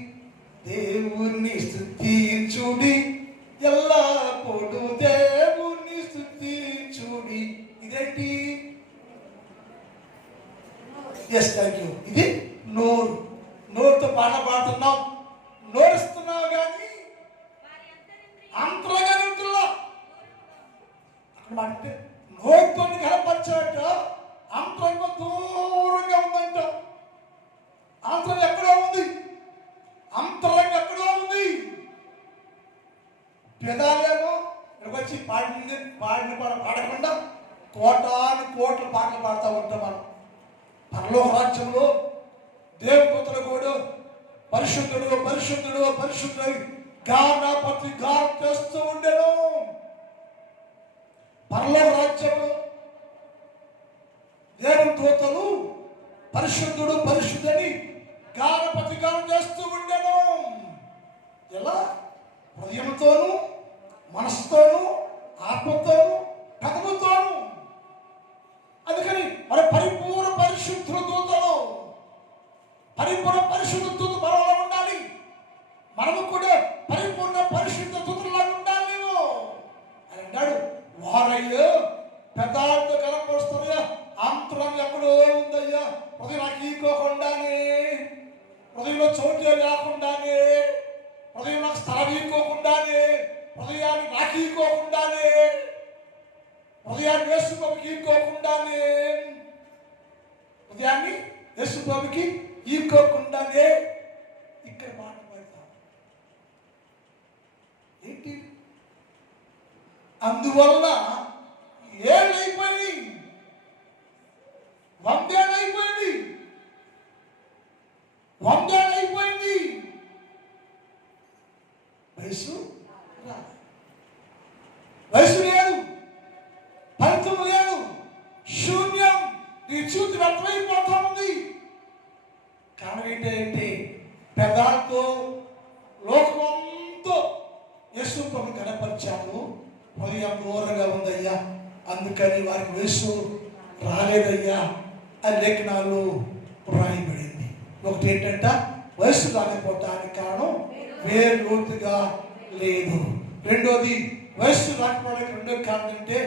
దేవుణ్ణి స్తుతించుడి, ఎల్లప్పుడూ దేవుణ్ణి స్తుతించుడి. ఇదేంటి? Yes thank you. ఇది నోరు. నోరుతో పాట పాడుతున్నావు, నోరుస్తున్నావు కానీ అంతలోగానే ఉంటున్నా. అక్కడ అంటే నోరుతో కనపరచాక అంతరంగం దూరంగా ఉందంట. రాజ్యంలో దేవదూతలు కూడా పరిశుద్ధుడు పరిశుద్ధుడు పరిశుద్ధుడు గానపతి గానం చేస్తూ ఉండెను. పరలోక రాజ్యంలో దేవుని దూతలు పరిశుద్ధుడు పరిశుద్ధుని గానపతి గానం చేస్తూ ఉండెను. ఎలా? హృదయంతోనూ మనసుతోనూ ఆత్మతోనూ కథలతోనూ. అందుకని మన పరిపూర్ణ పరిశుద్ధుల దూతలు, పరిపూర్ణ పరిశుద్ధ దూత మనలో ఉండాలి. మనము కూడా పరిపూర్ణ పరిశుద్ధ దూతలాగా ఉండాలి. మేము అని అన్నాడు. వారయ్యో పెద్దాళ్ళతో కనపరుస్తారయ్యా, అంతరం ఎక్కడో ఉందయ్యా, హృదయం నాకు ఈకోకుండానే, హృదయంలో చోటు లేకుండానే, హృదయం నాకు స్థలం ఈకోకుండానే, హృదయాన్ని నాకు ఈకోకుండానే, హృదయాన్ని యేసుబాబుకి ఈకోకుండానే, హృదయాన్ని యేసుబాబుకి ఈకోకుండానే ఇక్కడ మాట పెడతాం. ఏంటి? అందువల్ల ఏళ్ళైపోయింది, 100 ఏళ్ళు అయిపోయింది, 100 ఏళ్ళు అయిపోయింది. వయసు లేదు, ఫలితం లేదు, శూన్యం. నీ చూసి వ్యర్థమైపోతా ఉంది. కారణం ఏంటంటే పెదాలతో లోకమంతో యేసు ప్రభు కనపరిచాను. హృదయం దూరంగా ఉందయ్యా, అందుకని వారికి వయసు రాలేదయ్యా అని లేఖనాలు రాయబడింది. ఒకటి ఏంటంట, వయసు రాకపోవటానికి కారణం వేరు లోతుగా లేదు. రెండోది, వయస్సు రాకపోవడానికి రెండో కారణం అంటే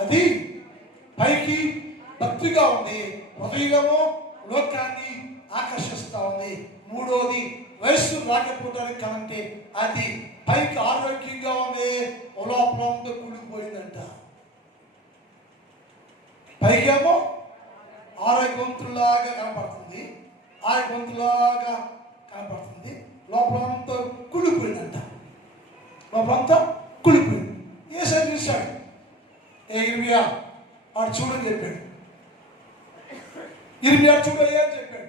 అది పైకి భక్తిగా ఉంది, హృదయమో లోకాన్ని ఆకర్షిస్తూ ఉంది. మూడోది, వయస్సు రాకపోవడానికి కారణం అంటే అది పైకి ఆరోగ్యంగా ఉంది, లోపలంతో కూలిపోయిందంట. పైకేమో ఆరోగ్యవంతులాగా కనపడుతుంది, ఆరోగ్యవంతులాగా కనపడుతుంది, లోపలంతా కూలిపోయిందంట. లోపలంతా కూలిపోయింది. యేసు చూశాడు, ఇర్మియా ఆడు చూడని చెప్పాడు. ఇర్మియా చూడయ్యా అని చెప్పాడు.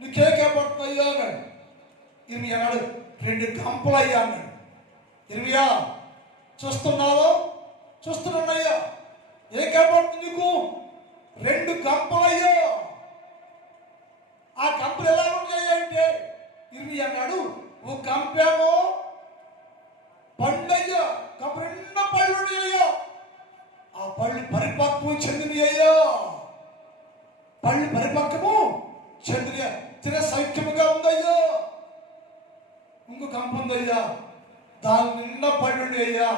నీకేకే పడుతుందయ్యా అన్నాడు. ఇర్మియా అన్నాడు, 2 గంపలు అయ్యా అన్నాడు. ఇర్మియా చూస్తున్నావో? చూస్తున్నానయ్యా. ఏకే పడుతుంది నీకు? 2 గంపలు అయ్యా. ఆ గంపలు ఎలా ఉంటాయి అంటే ఇర్మియా అన్నాడు, ఓ గంపేమో పండయ్యా, గంప నిండా పళ్ళు అయ్యా, ఆ పళ్ళు పరిపక్వం చెందినవి అయ్యా, పళ్ళు పరిపక్వము చెందిన తిన సౌఖ్యముగా ఉందయ్యా. ఇంకో గంప ఉందయ్యా, దాని నిండా పళ్ళు అయ్యా,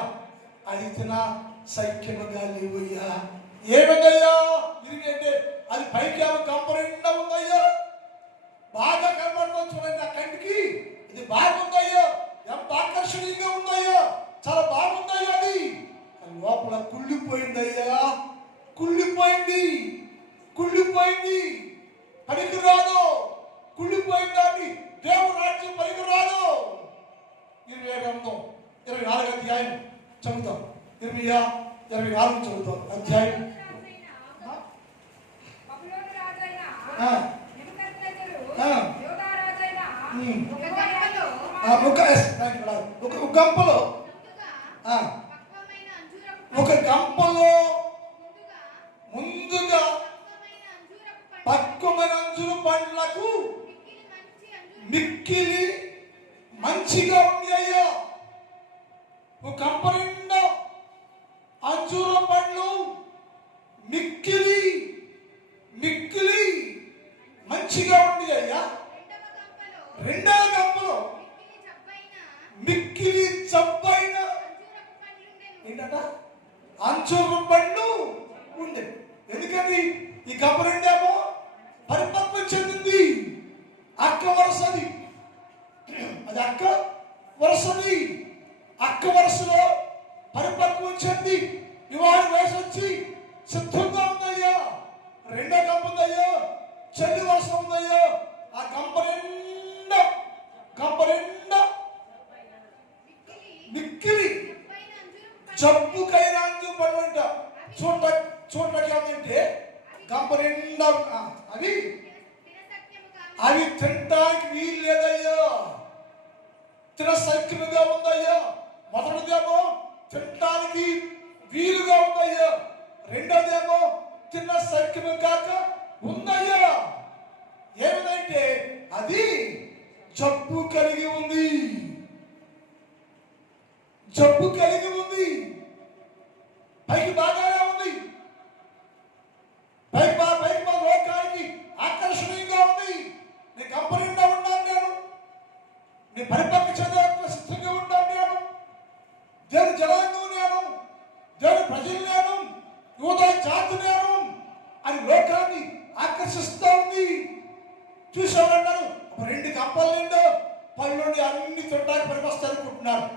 అది తిన సౌఖ్యముగా లేవయ్యా. ఏమిటయ్యా ఇది అంటే అది పైకి గంప నిండా ఉందయ్యా, బాగా కనబడుతుంది చూడండి, ఆ కంటికి ఇది బాగుందయ్యా, ఎంత ఆకర్షణీయంగా ఉందయ్యా, చాలా బాగుందయ్యా. అది లోపల కుళ్ళిపోయిందయ్యా, కుళ్ళిపోయింది, కుళ్ళిపోయింది, పనికి రాదు. కుళ్ళిపోయిందాన్ని దేవుడు రాజ్యం పనికి రాదు. 24 అధ్యాయం చదువుతాం. 24 చదువుతాం అధ్యాయం. ఒక గంపలో ముందుగా పక్వమైన అంజూర పండ్లకు మిక్కిలి మంచిగా ఉంది అయ్యా. ఒక గంప నిండా అంజూర పండ్లు మిక్కిలి మిక్కిలి మంచిగా ఉంది అయ్యా. రెండవ గంపలో మిక్కిలి చప్పైన ఏంటట అంజూర పండ్లు ఉండే. ఎందుకని ఈ గంప రెండేమో పరిపక్వం చెందింది, అక్క వరుసది, అది అక్క వరుసది, అక్క వరుసలో పరిపక్వం చెంది వివాహ వయసు వచ్చి సిద్ధంగా ఉందయ్యా. రెండో గంప ఉందయ్యా, చెల్లి వరుస ఉందయ్యా. ఆ గంప నిండా మిక్కిలి జబ్బుకైనా అంజూర పండ్లు అంట. చూడటానికి ఏమంటే గంప నిండా అవి అవి తినటానికి వీలు లేదయ్యా, తినసక్యంగా ఉందయ్యా. మొదటిదేమో తినటానికి వీలుగా ఉందయ్యా, రెండోదేమో తినసక్యం కాక ఉందయ్యా. ఏమిటంటే అది జబ్బు కలిగి ఉంది, జబ్బు కలిగి ఉంది. పైకి బాగానే ఉంది, పైకి లోకానికి ఆకర్షణీయంగా ఉంది. నీ కంపెనీలో ఉన్నాను నేను, నీ పరిపక్వ చదువు సిద్ధంగా ఉన్నాను నేను, దేవుని జనాంగం నేను, దేవుని ప్రజలు నేను, యువత జాతి నేను అని లోకాన్ని ఆకర్షిస్తూ ఉంది. చూసేవాళ్ళన్నారు ఒక 2 కప్పలు నిండు పళ్ళు అన్ని తినడానికి పనికొస్తాయి అనుకుంటున్నారు.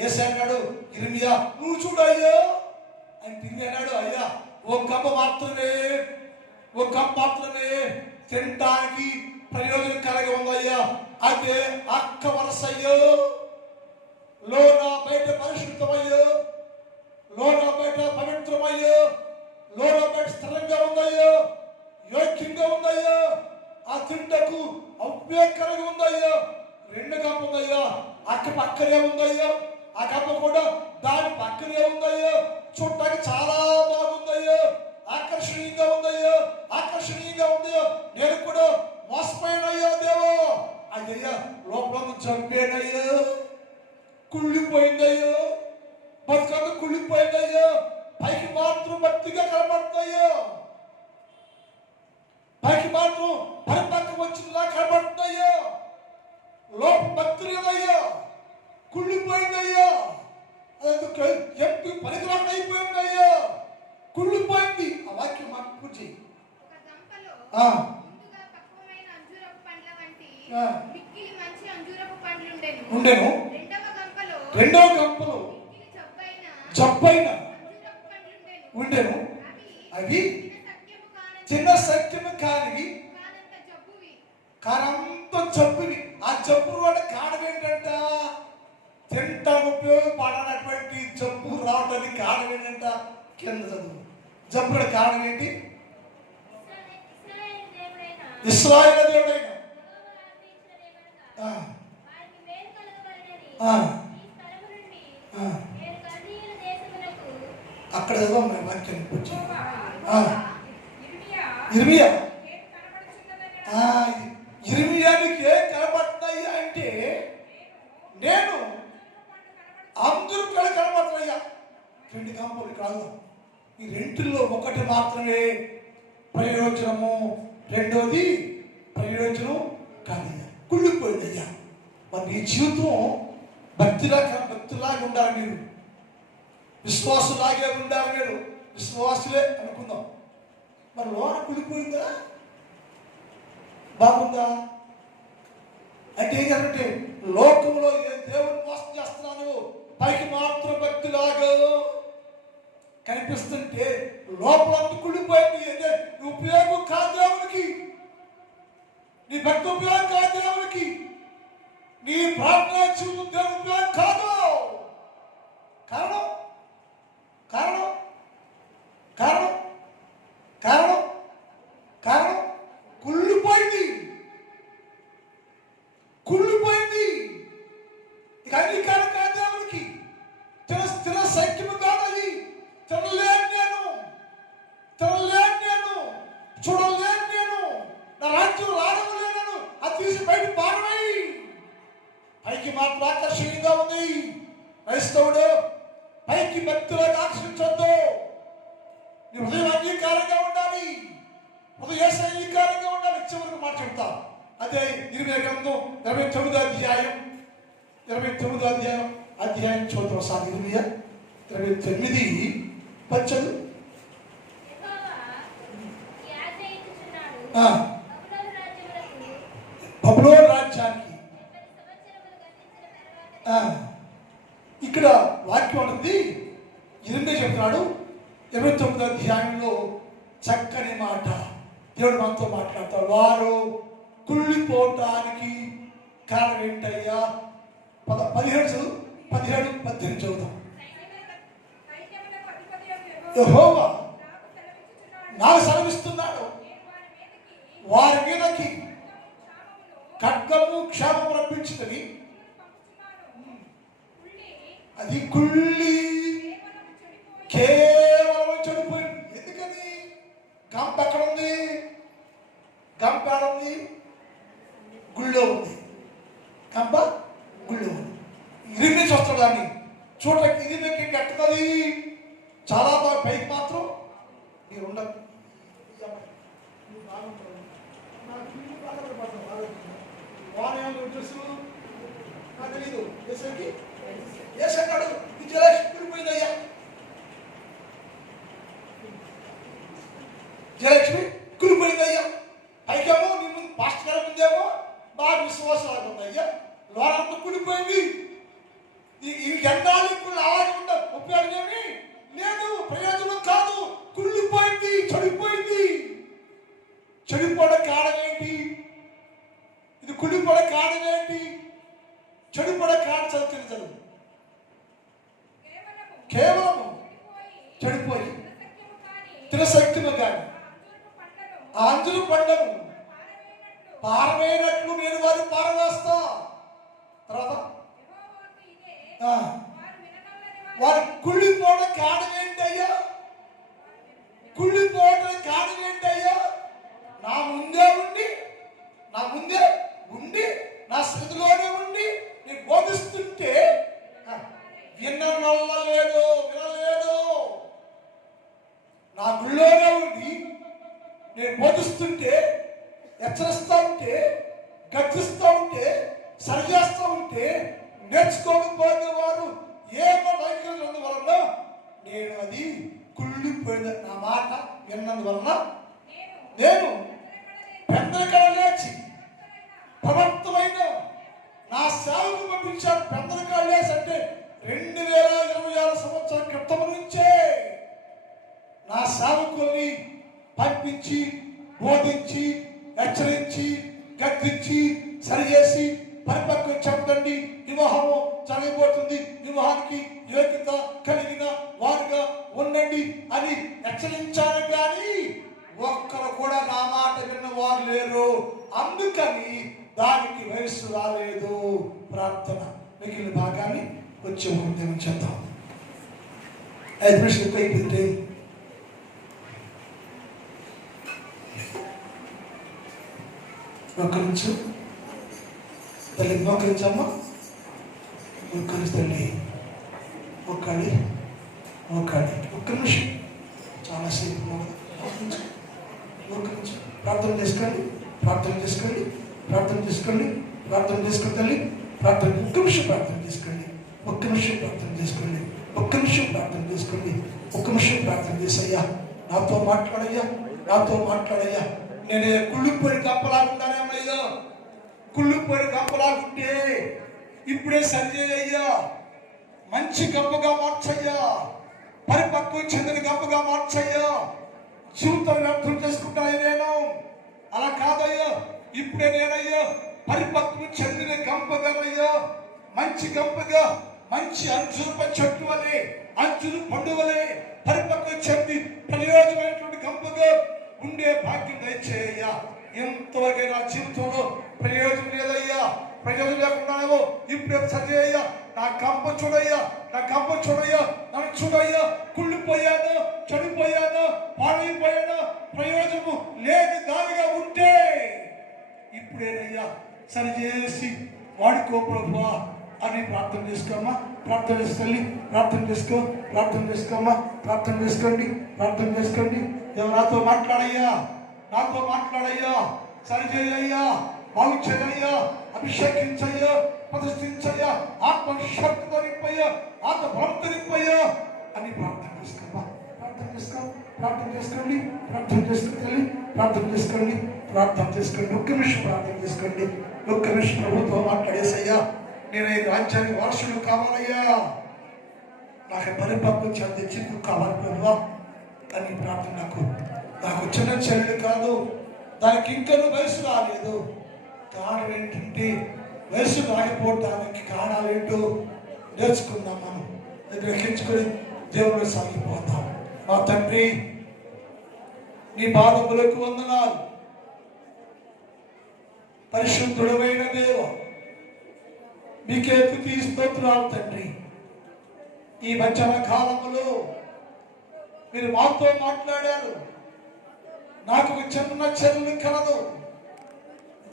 యేసు అన్నాడు, ఇర్మియా నువ్వు చూడయ్యా అని తిరిగి అన్నాడు, అయ్యా ఒక కప్ప మాత్రమే తినటానికి ప్రయోజనం కలిగి ఉందయ్యా. అదే అక్క వరసయ్యో, లోన బయట పరిశుద్ధమయ్యో, లోన బయట పవిత్రమయ్యో, లోన బయట స్థిరంగా ఉందయ్యో, యోగ్యంగా ఉందయ్యో, ఆ తింటకు ఉపయోగకరంగా ఉందయ్యో. 2 కప్ప ఉందయ్యా, అక్క పక్కనే ఉందయ్యో, ఆ కప్ప కూడా దాని పక్కనే ఉందయ్యో, చూడటానికి చాలా బాగుందయ్యో, ఆకర్షణీయంగా ఉందయ్యో, ఆకర్షణీయంగా ఉందయ్యో. నేను కూడా మోసపోయినయ్యో దేవో, అయ్యయ్యా లోపల చంపేనయ్యో, కుళ్ళిపోయిందయ్యో, బతుకంతా కుళ్ళిపోయిందయ్యో. పైకి మాత్రం భక్తిగా కనబడుతుందయ్యో, పైకి మాత్రం పరిపక్వం వచ్చిందిలా కనబడుతుందయ్యో, లోప భక్తి లేదయ్యో, కుళ్ళిపోయిందయ్యో, ఎంపీ పనికిరాకుండా అయిపోయిందయ్యో, కుళ్ళిపోయింది. ఆ వాక్యం మాకు పూర్తి. ఉండేను, రెండవ గంపలో జబ్బైన ఉండేను, అవి చిన్న సత్యము కానివి, కారంత జబ్బువి. ఆ జబ్బు కూడా కారణం ఏంటంట, తింటా ఉపయోగపడనటువంటి జబ్బు రావడానికి కారణం ఏంటంట. కింద చదువు, జబ్బుల కారణం ఏంటి? ఇశ్రాయేలు దేవుడైన అక్కడ చదవం వాక్యం వచ్చి ఇర్మియానికి ఏం కనబడుతున్నాయి అంటే, నేను అందరూ కనబడుతున్నాయ్యా. 2 కాంపౌండ్ కాదు, ఈ 2లో ఒకటి మాత్రమే ప్రయోజనము, రెండోది ప్రయోజనం కాదయ్యా, కుళ్ళిపోయిందయ్యా. మరి నీ జీవితం భక్తిలాగా ఉండాలి, మీరు విశ్వాసులాగే ఉండాలి. మీరు విశ్వాసులే అనుకుందాం, మరి లోన కుళ్ళిపోయిందా, బాగుందా అంటే ఏం జరుగుతుంటే, లోకంలో ఏ దేవుని మోసం చేస్తున్నాను, పైకి మాత్రం భక్తిలాగా కనిపిస్తుంటే లోపల కుళ్ళిపోయింది. ఉపయోగం కాదు దేవునికి, నీ భక్తి ఉపయోగం కాదు దేవునికి, నీ ప్రార్థన జీవితం దేవుని ఉపయోగం కాదు. కారణం కారణం కారణం కారణం కారణం కుళ్ళిపోయింది, కుళ్ళిపోయింది. ఇక అంగీకారం కాదు దేవునికి, స్థిర సైక్యము కాదు అది. తినలేను నేను, చూడలేను నేను, నా రాజ్యం రాడలేను, అది తీసి బయట పారవై. పైకి మాత్రం ఆకర్షణీయంగా ఉంది. క్రైస్తవుడు పైకి భక్తులను ఆకర్షించొద్దు, నీ హృదయం అంగీకారంగా ఉండాలి, హృదయ అంగీకారంగా ఉండాలి. చివరికి మాట చెప్తా, అదే 29వ అధ్యాయం చూద్దాం సార్. 29 పచ్చదు. బబులోను రాజ్యానికి ఇక్కడ వాక్యం ఉంటుంది, ఇదంటే చెప్తున్నాడు 29వ అధ్యాయంలో చక్కని మాట దేవుడు మనతో మాట్లాడతాడు. వారు కుళ్ళిపోవటానికి కారణం ఏంటయ్యా? 17 18 చదువుతాం. యెహోవా నాకు సెలవిస్తున్నాడు, వారి మీదకి ఖడ్గము క్షేమము రప్పించుతుంది. అది కుళ్ళి కేవలం చెడిపోయింది. ఎందుకని? గంప ఎక్కడ ఉంది? గంప ఎక్కడ ఉంది? గుళ్ళో ఉంది. గంప గుళ్ళో ఉంది. ఇరిమేసి వస్తాడు దాన్ని చూడటానికి. ఇరిమేకి కట్టుతుంది చాలా బాగా, పైకి మాత్రం మీరు ఉండదు. నాకు తెలీదు. ఏసరికి ఏసన్నాడు జయలక్ష్మి జయలక్ష్మి కులిపోయిందయ్యా. పైకేమో నీ ముందు పాస్టర్ గారి ముందేమో బాగా విశ్వాసాలు ఉందయ్యా, లోనంతా కులిపోయింది. ఈ ఎండాలి కుళ్ళు అలాగే ఉండ ఉపయోగమేమి లేదు, ప్రయోజనం కాదు. కుళ్ళిపోయింది, చెడిపోయింది. చెడిపోవడం కారణం ఏంటి? ఇది కుళ్ళిపోవడం కారణం ఏంటి? చెడిపోవడం కారణం చదువు కేవలం చెడిపోయి తిరశక్తిని కానీ ఆ అంజుల పండ్లను పారవేయనట్లు నేను వారిని పారవేస్తా. తర్వాత వారు కుళ్ళిపోవడం కారణం ఏంటయ్యా? కుళ్ళిపోవడం కారణం ఏంటయ్యా? నా ముందే ఉండి నా స్థితిలోనే ఉండి నేను బోధిస్తుంటే వినలేదు. నా గుళ్ళోనే ఉండి నేను బోధిస్తుంటే, హెచ్చరిస్తూ ఉంటే, గర్జిస్తూ ఉంటే, సరి చేస్తూ ఉంటే నేర్చుకోకపోయిన వారు ఏమో వైఖరి వలన నేను అది కుళ్ళిపోయింది. నా మాట విన్నందువలన నేను పెందలకడ లేచి ప్రవర్తమైన నా సేవకు పంపించాను. పెందలకడ లేచి అంటే 2026 సంవత్సరం క్రితం నుంచే నా సేవకుల్ని పంపించి, బోధించి, హెచ్చరించి, గద్దించి, సరిచేసి పరిపక్వం చెప్పండి, వివాహము జరగబోతుంది, వివాహానికి యోగ్యత కలిగిన వారుగా ఉండండి అని హెచ్చరించాను. కానీ ఒక్కరు కూడా నా మాట విన్నవారు లేరు. అందుకని దానికి వయస్సు రాలేదు. ప్రార్థన మిగిలిన భాగాన్ని వచ్చే ఉద్యమం చేద్దాం. అయిపోతే మోకరించు తల్లి, మోకరించమ్మా, మోకరి తల్లి, మోకాడి ఒక్క నిమిషం చాలాసేపు మోకరించు. ప్రార్థన చేసుకోండి తల్లి. ప్రార్థన ఒక్క నిమిషం ప్రార్థన చేసయ్యా. నాతో మాట్లాడయ్యా. నేను కుళ్ళిపోయి గంపలాగుంటానేమయ్యా. కుళ్ళిపోయి గంపలాగుంటే ఇప్పుడే సరిచేయ్యా. మంచి గంపగా మార్చయ్యా. పరిపక్వం చెందిన గంపగా మార్చయ్యా. జీవితం వ్యర్థం చేసుకుంటాను నేను. అలా కాదయ్యా, ఇప్పుడే నేనయ్యా పరిపక్వం చెందిన గంపగానయ్యా. మంచి గంపగా, మంచి అంచుల చెట్టు వలె, అంచులు పండు వలె పరిపక్వం చెంది ప్రయోజనమైనటువంటి గంపగా ఉండే భాగ్యం దయచేయ్యా. ఎంతవరకు నా జీవితంలో ప్రయోజనం లేదయ్యా. ప్రయోజనం లేకున్నానేమో ఇప్పుడే సరిచేయ్యా. నా గంప చూడయ్యా, నన్ను చూడయ్యా. కుళ్ళిపోయాను, చెడిపోయాను, పాడైపోయాను, ప్రయోజనము లేని దానిగా ఉంటే ఇప్పుడేనయ్యా సరిచేసి వాడుకో ప్రభువా అని ప్రార్థన చేసుకోమ్మా. ప్రార్థన చేసుకోండి. దేవుడు నాతో మాట్లాడయ్యా, సరిచేయ్యా, బాగు చేయయ్యా, అభిషేకించయ్యా, ప్రతిష్ఠించయ్యా, ఆత్మశక్తితో నింపయ్యా, ఆత్మ బలంతో నింపయ్యా అని ప్రార్థన చేసుకోమ్మా. ప్రార్థన చేసుకోండి. ఒక్క నిమిషం ప్రార్థన చేసుకోండి. ప్రభుత్వం మాట్లాడేసయ్యా, నేను ఈ రాజ్యానికి వారసుడు కావాలయ్యా. నాకు పరిపక్వం చెంది చిక్కు కావాలి ప్రభువా అని ప్రార్థన. నాకు చిన్న చెల్లెలు కాదు, దానికి ఇంకనూ వయసు రాలేదు. కారణం ఏంటంటే వయసు రాకపోవడానికి కారణాలు ఏంటో నేర్చుకుందాం. మనం గ్రహించుకొని దేవుడు సాగిపోతాం. మా తండ్రి, నీ పాదములకు వందనాలు. పరిశుద్ధుడమైన దేవ, మీకే స్తుతి స్తోత్రాలు తండ్రి. ఈ మధ్యాహ్న కాలంలో మీరు మాతో మాట్లాడారు. నాకు ఒక చిన్న చెల్లి కలదు,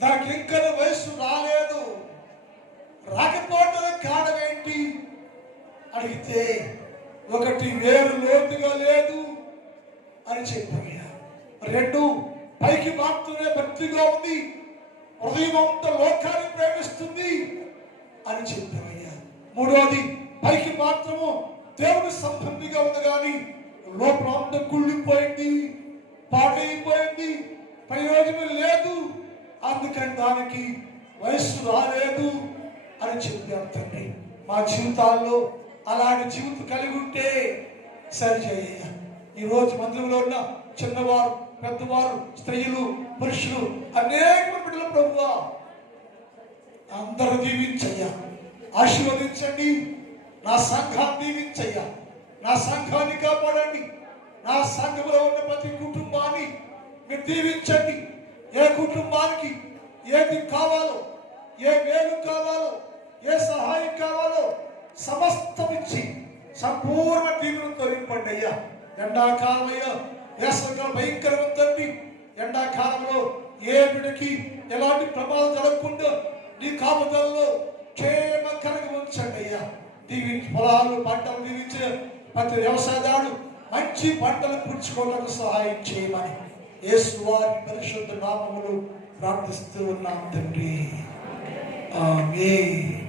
నాకు ఇంకా వయసు రాలేదు, రాకపోవడం కారణం ఏంటి అడిగితే, ఒకటి వేరు లోతుగా లేదు అని చెప్పారు. రెండు, పైకి మాత్రమే భక్తిగా ఉంది, హృదయం అంతా లోకాన్ని ప్రేమిస్తుంది అని చెప్పారయ్యా. మూడవది, పైకి మాత్రము దేవుని సంబంధిగా ఉంది కానీ లోపల అంతా కుళ్ళిపోయింది, పాడైపోయింది, ప్రయోజనం లేదు, అందుకని దానికి వయస్సు రాలేదు అని చెప్పారు తండ్రి. మా జీవితాల్లో అలాంటి జీవితం కలిగి ఉంటే సరిచేయ. ఈరోజు మందిరంలో ఉన్న చిన్నవారు, పెద్దవారు, స్త్రీలు, పురుషులు, అనేక బిడ్డల ప్రభువా అందరూ దీవించయ్యా, ఆశీర్వదించండి. నా సంఘాన్ని దీవించయ్యా, నా సంఘాన్ని కాపాడండి. నా సంఘంలో ఉన్న ప్రతి కుటుంబాన్ని మీరు దీవించండి. ఏ కుటుంబానికి ఏది కావాలో, ఏ మేలు కావాలో, ఏ సహాయం కావాలో సమస్తం ఇచ్చి సంపూర్ణ దీవులతో నింపండి అయ్యా. ఎండాకాలం అయ్యా, వేసవికాలం భయంకరంగా ఉందండి. ఎండాకాలంలో ఏ బిడ్డకి ఎలాంటి ప్రమాదం జరగకుండా నీ కాపుదలలో క్షేమకరంగా ఉంచండి అయ్యా. దీవించి పొలాలు పంటలు దీవించిన ప్రతి వ్యవసాయదారుడు మంచి పంటలు పుచ్చుకోవడానికి సహాయం చేయమని యేసు వారి పరిశుద్ధ నామములో ప్రార్థిస్తూ ఉన్నాం తండ్రి. ఆమేన్.